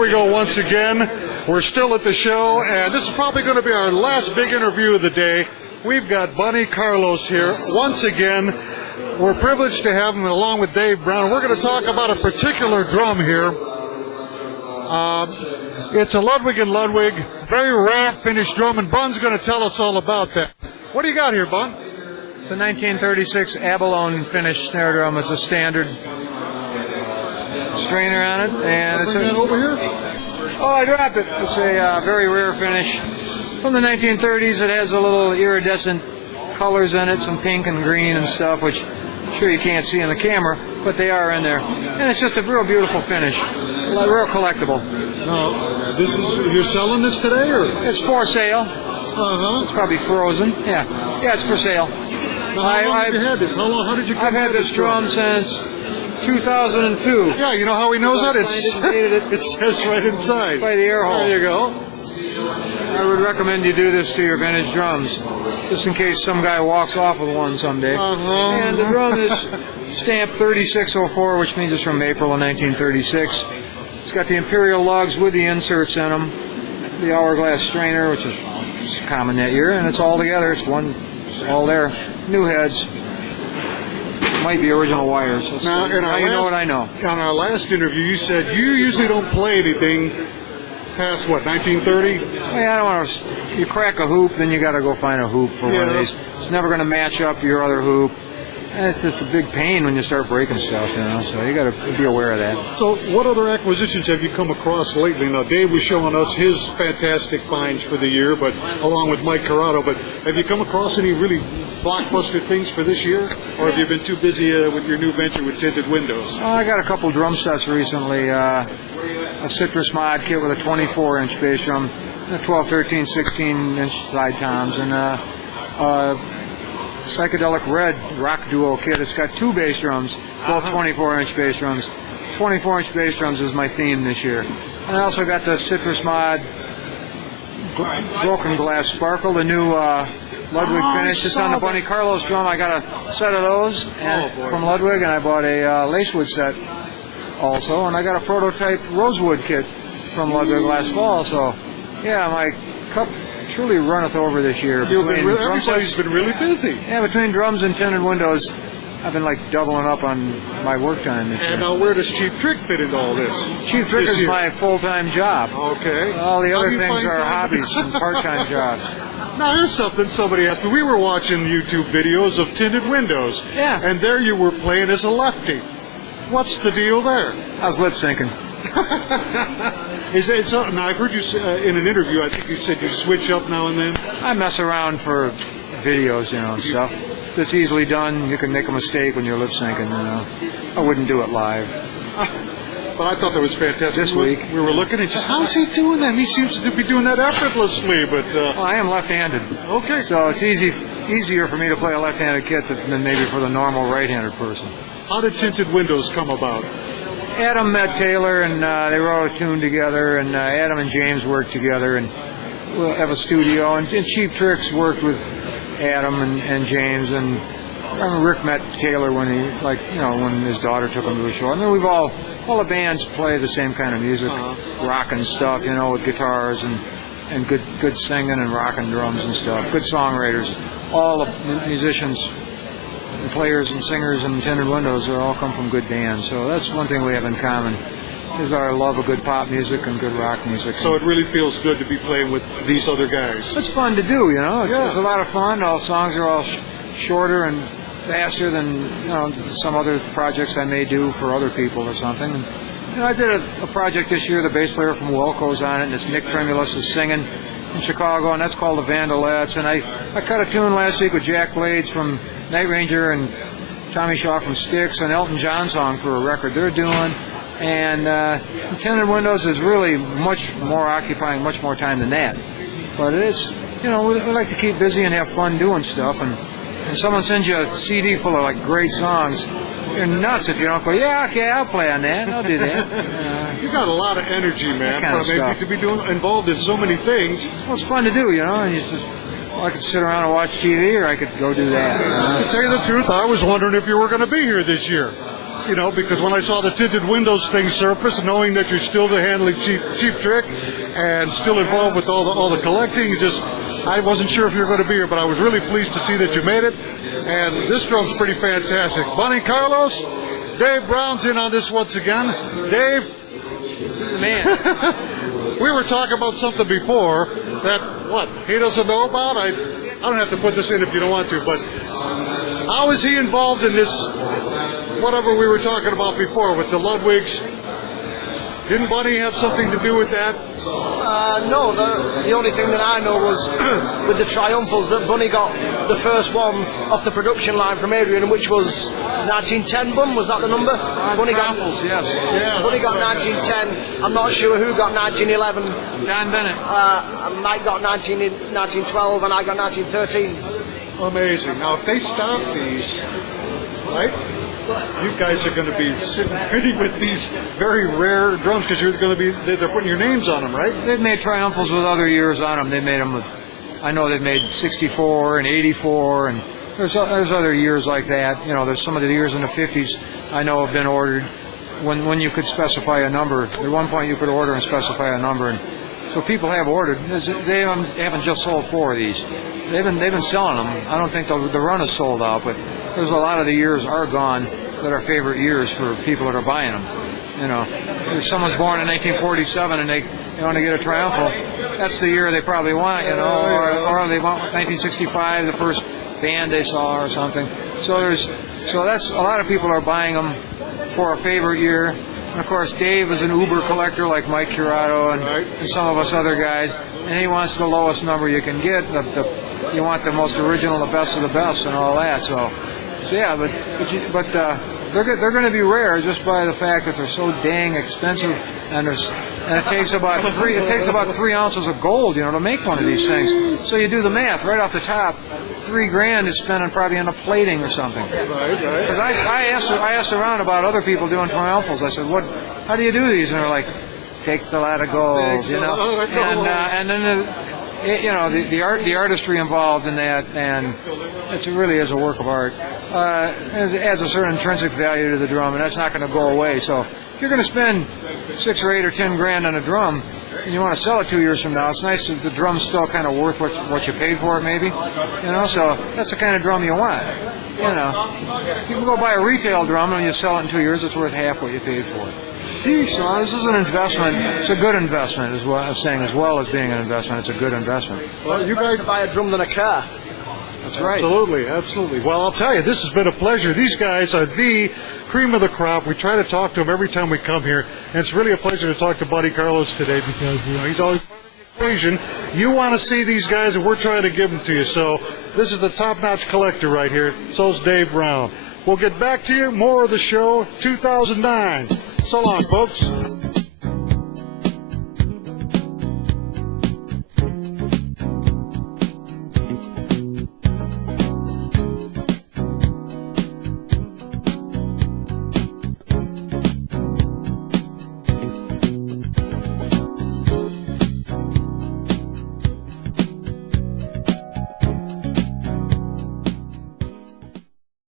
We go once again. We're still at the show, and this is probably going to be our last big interview of the day. We've got Bunny Carlos here once again. We're privileged to have him along with Dave Brown. We're going to talk about a particular drum here. It's a Ludwig and Ludwig, very rare finished drum, and Bun's going to tell us all about that. What do you got here, Bun? It's a 1936 ABALONE finished snare drum. It's a standard strainer on it, and it's Bring that over here. Oh, I dropped it. It's a very rare finish from the 1930s. It has a little iridescent colors in it, some pink and green and stuff, which I'm sure you can't see in the camera, but they are in there. And it's just a real beautiful finish, real collectible. Now, you're selling this today, or? It's for sale. Uh-huh. It's probably frozen. Yeah, it's for sale. Now, how long have you had this? How did you come I've had this drum since 2002. Yeah, you know how he knows that? It says right inside. By the air hole. There you go. I would recommend you do this to your vintage drums, just in case some guy walks off with one someday. And the drum is stamped 3604, which means it's from April of 1936. It's got the imperial lugs with the inserts in them, the hourglass strainer, which is common that year, and it's all together. It's all there. New heads. Might be original wires. Now you know what I know. On our last interview, you said you usually don't play anything past, what, 1930? Well, I don't want to. You crack a hoop, then you got to go find a hoop for one of these. It's never going to match up to your other hoop. And it's just a big pain when you start breaking stuff, you know, so you got to be aware of that. So what other acquisitions have you come across lately? Now, Dave was showing us his fantastic finds for the year, but along with Mike Corrado, but have you come across any really blockbuster things for this year, or have you been too busy with your new venture with tinted windows? I got a couple drum sets recently, a Citrus Mod kit with a 24-inch bass drum, and a 12, 13, 16-inch side toms, and Psychedelic Red Rock Duo kit. It's got two bass drums, both 24-inch bass drums. 24-inch bass drums is my theme this year. And I also got the Citrus Mod Broken Glass Sparkle, the new Ludwig finish. It's on the Bunny Carlos drum. I got a set of those from Ludwig, and I bought a Lacewood set also, and I got a prototype Rosewood kit from Ludwig last fall. So, yeah, my cup truly runneth over this year. Everybody's been really busy. Yeah, between drums and tinted windows, I've been like doubling up on my work time this year. And now where does Cheap Trick fit into all this? Cheap Trick is my full-time job. Okay. All the other things are hobbies and part-time jobs. Now here's something somebody asked me. We were watching YouTube videos of tinted windows. Yeah. And there you were playing as a lefty. What's the deal there? I was lip syncing. Is it something? Now, I've heard you in an interview, I think you said you switch up now and then. I mess around for videos, you know, and stuff. It's easily done. You can make a mistake when you're lip syncing, you know. I wouldn't do it live. But I thought that was fantastic. This week. We were looking at just, how's he doing that? He seems to be doing that effortlessly, but... Well, I am left-handed. Okay. So it's easier for me to play a left-handed kit than maybe for the normal right-handed person. How did Tinted Windows come about? Adam met Taylor, and they wrote a tune together, and Adam and James worked together, and we'll have a studio, and Cheap Tricks worked with Adam and James, and I remember Rick met Taylor when when his daughter took him to a show. I mean, we've all the bands play the same kind of music, rockin' stuff, you know, with guitars and good singing and rockin' drums and stuff, good songwriters. All the musicians and players and singers and tinted windows all come from good bands, so that's one thing we have in common is our love of good pop music and good rock music. So it really feels good to be playing with these other guys. It's fun to do, you know. It's a lot of fun. All songs are all shorter and faster than some other projects I may do for other people or something. And, I did a project this year. The bass player from Wilco's on it, and it's Nick Tremulous is singing in Chicago, and that's called The Vandalettes. And I cut a tune last week with Jack Blades from Night Ranger and Tommy Shaw from Styx, and Elton John song for a record they're doing. And Tinted Windows is really much more occupying much more time than that. But it's, we like to keep busy and have fun doing stuff. And someone sends you a CD full of like great songs, you're nuts if you don't go, yeah, okay, I'll play on that. I'll do that. You got a lot of energy, man. Kind of stuff. To be involved in so many things. Well, it's fun to do, And you just, I could sit around and watch TV, or I could go do that. To tell you the truth, I was wondering if you were going to be here this year. you know, because when I saw the tinted windows thing surface, knowing that you're still handling Cheap Trick and still involved with all the collecting, just I wasn't sure if you were going to be here, but I was really pleased to see that you made it. And this drum's pretty fantastic. Bunny Carlos, Dave Brown's in on this once again. Dave, Man, we were talking about something before that he doesn't know about. I don't have to put this in if you don't want to, but how is he involved in this? Whatever we were talking about before with the Ludwigs. Didn't Bunny have something to do with that? No, the only thing that I know was with the Triumphals that Bunny got the first one off the production line from Adrian, which was 1910. Bun, was that the number? Bunny got Triumphals, yes. Yeah, Bunny got 1910. I'm not sure who got 1911. John Bennett. Mike got 1912, and I got 1913. Amazing. Now, if they stop these, right? You guys are going to be sitting pretty with these very rare drums because you're going to be, they're putting your names on them, right? They've made Triumphals with other years on them. They made them with, I know they've made 64 and 84, and there's other years like that. You know, there's some of the years in the 50s I know have been ordered when you could specify a number. At one point you could order and specify a number, and so people have ordered. They haven't just sold 4 of these. They've been selling them. I don't think the run is sold out, but there's a lot of the years are gone that are favorite years for people that are buying them. You know, if someone's born in 1947 and they want to get a Triumphal, that's the year they probably want, you know, or they want 1965, the first band they saw or something. So that's a lot of people are buying them for a favorite year. And of course, Dave is an uber collector like Mike Curato and some of us other guys, and he wants the lowest number you can get. You want the most original, the best of the best, and all that. So yeah, but they're going to be rare just by the fact that they're so dang expensive, and it takes about 3 ounces of gold, you know, to make one of these things. So you do the math right off the top. $3,000 is spent probably on a plating or something. Right. Because I asked around about other people doing Triumphals. I said, how do you do these? And they're like, takes a lot of gold, you know. And then the artistry involved in that, and it really is a work of art. It adds a certain intrinsic value to the drum, and that's not going to go away. So if you're going to spend 6 or 8 or 10 grand on a drum, and you want to sell it 2 years from now, it's nice that the drum's still kind of worth what you paid for it, maybe. You know, so that's the kind of drum you want. You know, you can go buy a retail drum and you sell it in 2 years, it's worth half what you paid for it. So this is an investment. It's a good investment, as well as saying, as well as being an investment. It's a good investment. Well, you guys buy a drum than a car. That's right. Absolutely. Well, I'll tell you, this has been a pleasure. These guys are the cream of the crop. We try to talk to them every time we come here, and it's really a pleasure to talk to Buddy Carlos today because he's always part of the equation. You want to see these guys, and we're trying to give them to you. So this is the top-notch collector right here. So's Dave Brown. We'll get back to you. More of the show 2009. So long, folks.